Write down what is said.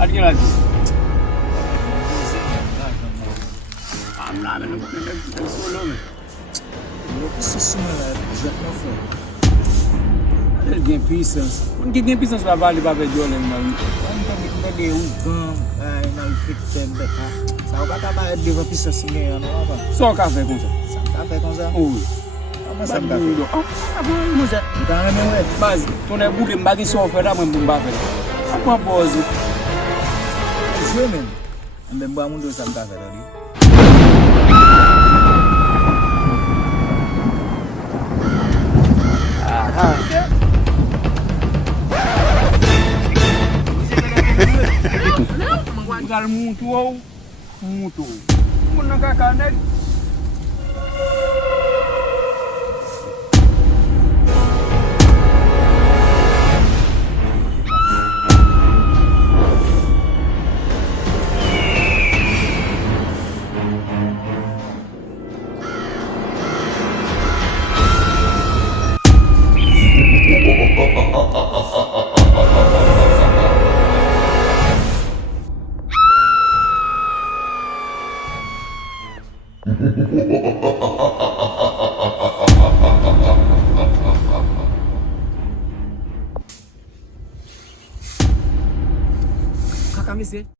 Aqui lá. Lá, não sou não. Ele tem puissance. Quando tem puissance para valer para ver de olho, não. Só café com ça. Oui. Mas tu não é burro, mas que só oferta muito bom para ver. Apa pose? Je même. Même pas mon dos ça me café là. Gal muito. Mun na kakanet. Kakak misi.